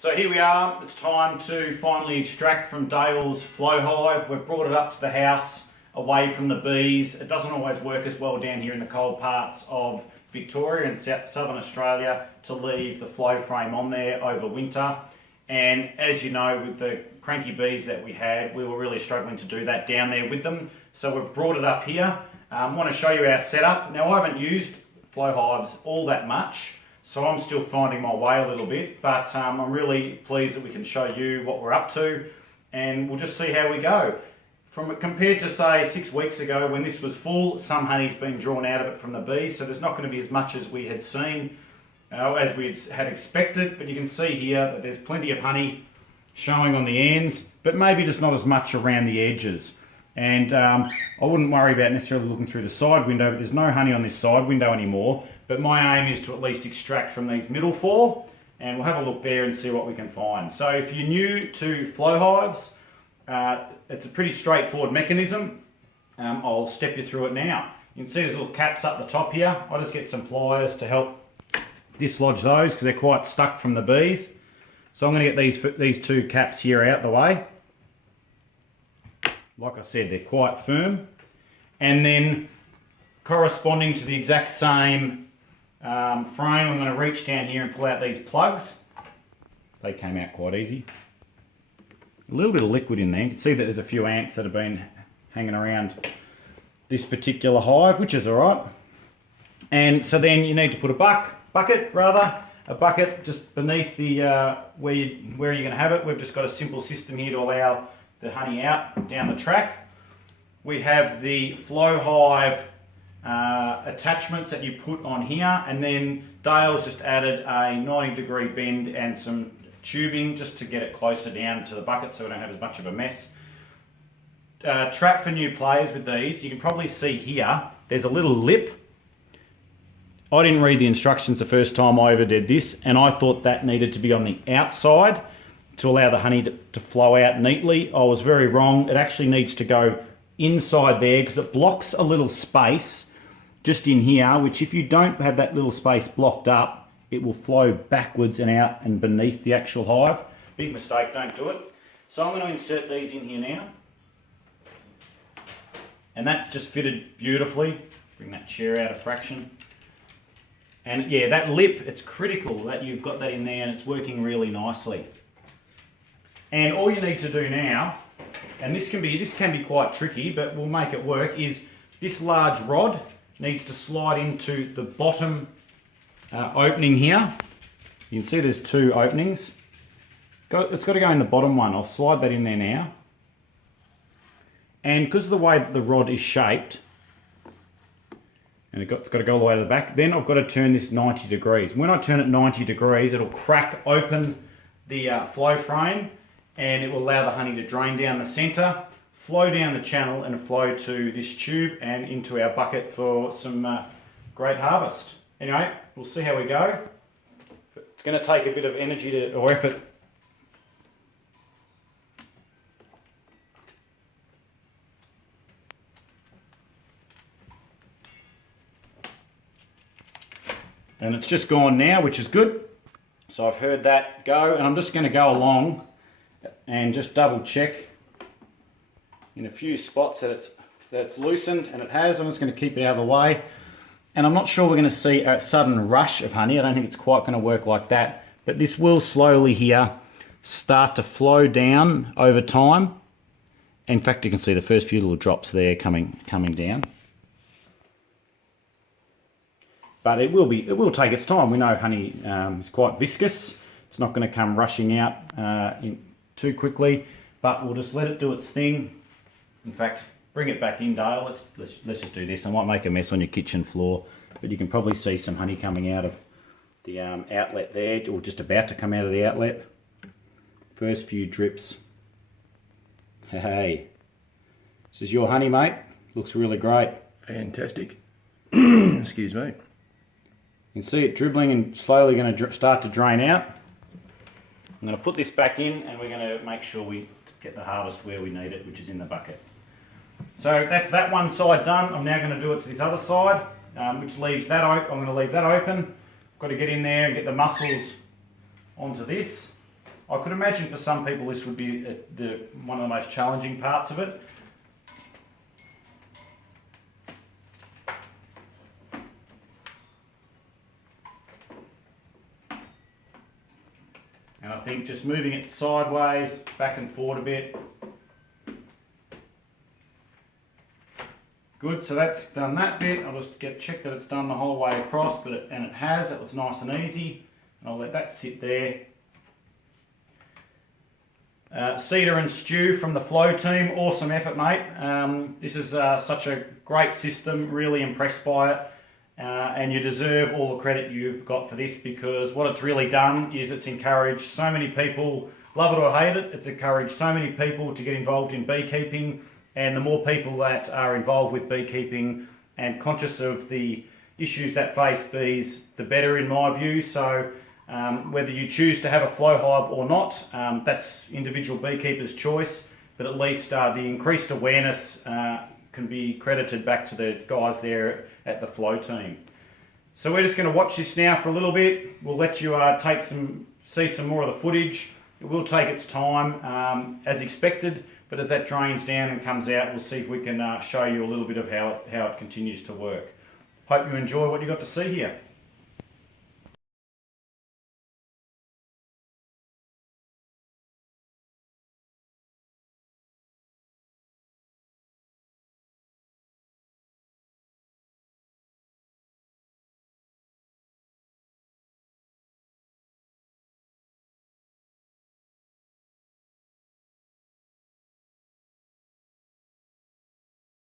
So here we are, it's time to finally extract from Dale's flow hive. We've brought it up to the house, away from the bees. It doesn't always work as well down here in the cold parts of Victoria and southern Australia to leave the flow frame on there over winter. And as you know, with the cranky bees that we had, we were really struggling to do that down there with them. So we've brought it up here. I want to show you our setup. Now I haven't used flow hives all that much, so I'm still finding my way a little bit, but I'm really pleased that we can show you what we're up to, and we'll just see how we go. Compared to say 6 weeks ago when this was full, some honey's been drawn out of it from the bees, so there's not going to be as much as we had seen, as we had expected, but you can see here that there's plenty of honey showing on the ends, but maybe just not as much around the edges. And I wouldn't worry about necessarily looking through the side window, but there's no honey on this side window anymore. But my aim is to at least extract from these middle four, and we'll have a look there and see what we can find. So if you're new to flow hives, it's a pretty straightforward mechanism. I'll step you through it now. You can see there's little caps up the top here. I'll just get some pliers to help dislodge those because they're quite stuck from the bees. So I'm going to get these two caps here out the way. Like I said, they're quite firm. And then corresponding to the exact same frame, I'm going to reach down here and pull out these plugs. They came out quite easy. A little bit of liquid in there. You can see that there's a few ants that have been hanging around this particular hive, which is all right. And so then you need to put a bucket just beneath the where you're going to have it. We've just got a simple system here to allow the honey out down the track. We have the flow hive attachments that you put on here, and then Dale's just added a 90-degree bend and some tubing just to get it closer down to the bucket so we don't have as much of a mess. Trap for new players with these, you can probably see here, there's a little lip. I didn't read the instructions the first time I ever did this, and I thought that needed to be on the outside to allow the honey to flow out neatly. I was very wrong. It actually needs to go inside there because it blocks a little space just in here, which if you don't have that little space blocked up, it will flow backwards and out and beneath the actual hive. Big mistake, don't do it. So I'm going to insert these in here now. And that's just fitted beautifully. Bring that chair out a fraction. And yeah, that lip, it's critical that you've got that in there and it's working really nicely. And all you need to do now, and this can be quite tricky, but we'll make it work, is this large rod needs to slide into the bottom opening here. You can see there's two openings. It's got to go in the bottom one. I'll slide that in there now. And because of the way that the rod is shaped, and it's got to go all the way to the back, then I've got to turn this 90 degrees. When I turn it 90 degrees, it'll crack open the flow frame, and it will allow the honey to drain down the centre, flow down the channel and flow to this tube and into our bucket for some great harvest. Anyway, we'll see how we go. It's going to take a bit of energy or effort. And it's just gone now, which is good. So I've heard that go, and I'm just going to go along and just double check in a few spots that it's loosened, and it has. I'm just going to keep it out of the way. And I'm not sure we're going to see a sudden rush of honey. I don't think it's quite going to work like that. But this will slowly here start to flow down over time. In fact, you can see the first few little drops there coming down. But it will take its time. We know honey is quite viscous. It's not going to come rushing out too quickly, but we'll just let it do its thing. In fact, bring it back in, Dale. Let's just do this. I might make a mess on your kitchen floor, but you can probably see some honey coming out of the outlet there, or just about to come out of the outlet. First few drips. Hey, this is your honey, mate. Looks really great. Fantastic. Excuse me. You can see it dribbling and slowly going to start to drain out. I'm going to put this back in, and we're going to make sure we get the harvest where we need it, which is in the bucket. So that's that one side done. I'm now going to do it to this other side, which leaves that open. I'm going to leave that open. Got to get in there and get the mussels onto this. I could imagine for some people this would be one of the most challenging parts of it. And I think just moving it sideways, back and forward a bit. Good, so that's done that bit. I'll just check that it's done the whole way across, and it has. That was nice and easy. And I'll let that sit there. Cedar and Stu from the Flow team, awesome effort, mate. This is such a great system, really impressed by it. And you deserve all the credit you've got for this, because what it's really done is it's encouraged so many people, love it or hate it, it's encouraged so many people to get involved in beekeeping. And the more people that are involved with beekeeping and conscious of the issues that face bees, the better in my view. So whether you choose to have a flow hive or not, that's individual beekeeper's choice, but at least the increased awareness can be credited back to the guys there at the Flow team. So we're just going to watch this now for a little bit. We'll let you see some more of the footage. It will take its time as expected, but as that drains down and comes out, we'll see if we can show you a little bit of how it continues to work. Hope you enjoy what you got to see here.